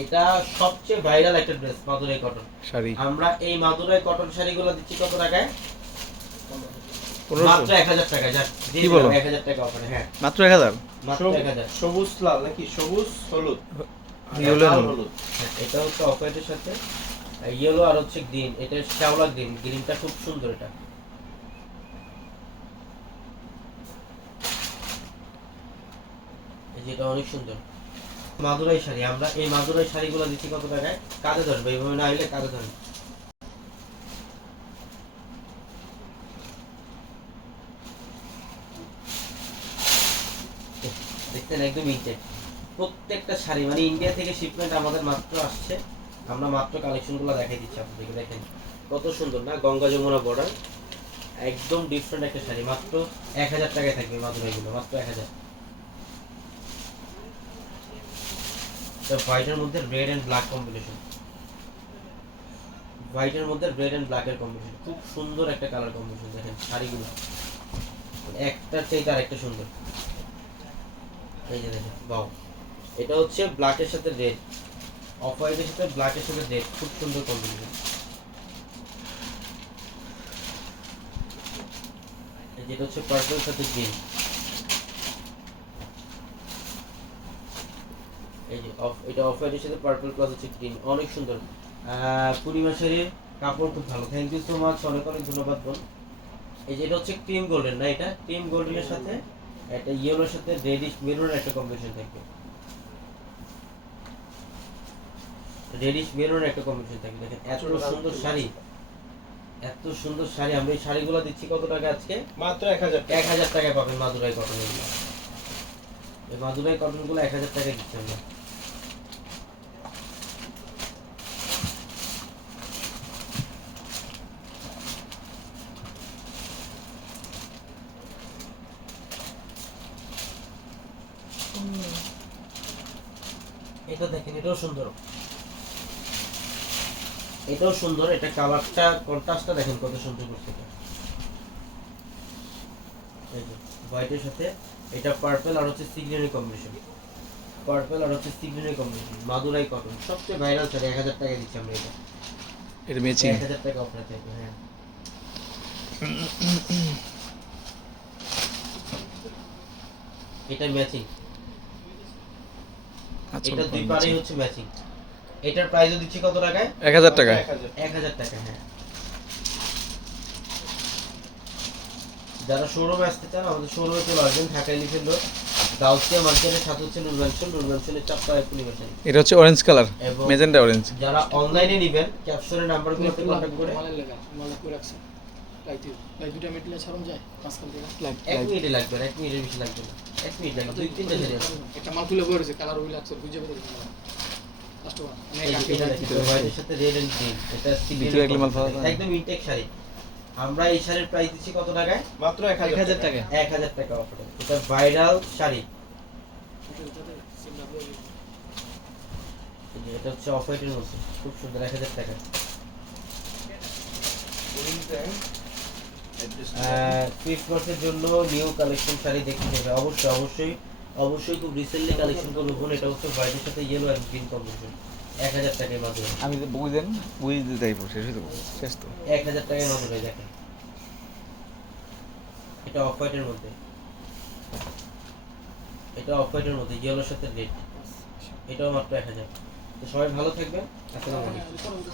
এটা সবচেয়ে ভাইরাল একটা ড্রেস মাদুরাই কটন শাড়ি। আমরা এই মাদুরাই কটন শাড়িগুলো দিচ্ছি কত টাকায়? মাত্র এক হাজার যাক কি বলো? এক হাজার টাকা অফারে হ্যাঁ। মাত্র এক হাজার? মাত্র এক হাজার। সবুজ লাল নাকি সবুজ হলুদ? Yellow লাল and হলুদ। হ্যাঁ, এটা হচ্ছে অফ সাথে ইয়েলো আর হচ্ছে গ্রিন এটা শ্যাওলা গ্রিন গ্রিনটা খুব সুন্দর এটা। এই যে এটা অনেক সুন্দর। মাদুরাই শাড়ি। আমরা এই মাদুরাই শাড়িগুলো দিচ্ছি কত টাকায়? কাঁধে ধরবে এইভাবে না হইলে কাঁধে ধরবে। দেখতেন একদম ইনটেক। প্রত্যেকটা শাড়ি মানে ইন্ডিয়া থেকে শিপমেন্ট আমাদের মাত্র আসছে। আমরা মাত্র কালেকশনগুলো দেখাই দিচ্ছি আপনাদেরকে, দেখেন। কত সুন্দর, না? গঙ্গা যমুনা বর্ডার একদম ডিফারেন্ট একটা শাড়ি, মাত্র এক হাজার টাকায় থাকবে মাদুরাইগুলো, মাত্র এক হাজার। হোয়াইটের মধ্যে রেড এন্ড ব্ল্যাক কম্বিনেশন হোয়াইটের মধ্যে রেড এন্ড ব্ল্যাকের কম্বিনেশন খুব সুন্দর একটা কালার কম্বিনেশন দেখেন, শাড়িগুলো। একটার চাইতে আরেকটা সুন্দর। এই যে দেখেন বাও এটা হচ্ছে ব্ল্যাকের সাথে রেড অফ হোয়াইটের সাথে ব্ল্যাকের সাথে রেড খুব সুন্দর কম্বিনেশন যেটা হচ্ছে পার্পল সাথে গ্রিন এই যে অফ এটা অফ হোয়াইটের সাথে পার্পল প্লাস হচ্ছে গ্রিন অনেক সুন্দর। আহ, পূর্ণিমা শাড়ির কাপড় খুব ভালো। থ্যাংক ইউ সো মাচ অনেক অনেক ধন্যবাদ বোন। এই যে এটা হচ্ছে ক্রিম গোল্ডেন না এটা? ক্রিম গোল্ডেনের সাথে একটা ইয়েলোর সাথে রেডিশ মেরুন একটা কম্বিনেশন থাকবে। রেডিশ মেরুন একটা কম্বিনেশন থাকবে। দেখেন এত সুন্দর শাড়ি। এত সুন্দর শাড়ি। আমরা এই শাড়িগুলো দিচ্ছি কত টাকা আজকে? মাত্র এক হাজার এক হাজার টাকায় পাবেন মাদুরাই কটন এই মাদুরাই কটনগুলো এক হাজার টাকায় দিচ্ছি আমরা। এটা দেখেন এটাও সুন্দর। এটাও সুন্দর এটা কালারটা কন্ট্রাস্টটা দেখেন কত সুন্দর করছে এটা। হোয়াইটের সাথে এটা পার্পল আর হচ্ছে সিগ্রিনের কম্বিনেশন পার্পল আর হচ্ছে সিগ্রিনের কম্বিনেশন মাদুরাই কটন সবচেয়ে ভাইরাল শাড়ি এক হাজার টাকা দিচ্ছি আমরা এটা। এটা ম্যাচিং এক হাজার টাকা অফার থাকবে হ্যাঁ। এটা ম্যাচিং এটা দুই পারেই হচ্ছে ম্যাচিং এটার প্রাইসও দিচ্ছি কত টাকায়? এক হাজার টাকা এক হাজার এক হাজার টাকা হ্যাঁ। যারা শোরুমে আসতে চান আমাদের শোরুমে চলে আসবেন ঢাকা এলিফেন্ট রোড গাউসিয়া মার্কেটের সাথে হচ্ছে নুর ম্যানশন নুর ম্যানশনের চারটা এটা হচ্ছে অরেঞ্জ কালার এবং মেজেন্টা অরেঞ্জ যারা অনলাইনে নেবেন ক্যাপশনের নাম্বারগুলোতে কন্ট্যাক্ট করে। মালের লেগা মালের করে রাখছে। লাইট দুটা মিটলে ছাড়ন যায় মাঝখান থেকে এক মিনিটে লাগবে এক মিনিটের বেশি লাগবে না। এক মিনিট লাগবে দুই তিনটা শাড়ি আছে। একটা মাল খুলে বয়ে কালার ওই লাগছে বুঝে বেরোছে লাস্ট ওয়ান এই যে এটা দেখতে পাবেন, হোয়াইটের সাথে রেড এন্ড গ্রিন এটা ভিতরে একটা মাল পাওয়া একদম ইনটেক শাড়ি। আমরা এই শাড়ির প্রাইস দিচ্ছি কত টাকায়? মাত্র এক হাজার টাকা। এক হাজার টাকা অফারে এটা ভাইরাল শাড়ি। এটা হচ্ছে অফ হোয়াইটের মধ্যে। খুব সুন্দর এক হাজার টাকা। ক্রিসমাসের জন্য নিউ কালেকশন শাড়ি দেখতে হবে। অবশ্যই অবশ্যই অবশ্যই খুব রিসেন্টলি কালেকশন করব বোন। এটা হচ্ছে হোয়াইটের সাথে ইয়েলো আর গ্রিন কম্বিনেশন এক হাজার টাকার মাধ্যমে আমি তো বই দেন বই দিতে চাইব শেষ হয়ে শেষ তো। এক হাজার টাকার মাধ্যমে দেখেন। এটা অফ হোয়াইটের মধ্যে। এটা অফ হোয়াইটের মধ্যে ইয়েলোর সাথে রেড এটাও মাত্র এক হাজার। তো সবাই ভালো থাকবেন। আসসালামু আলাইকুম।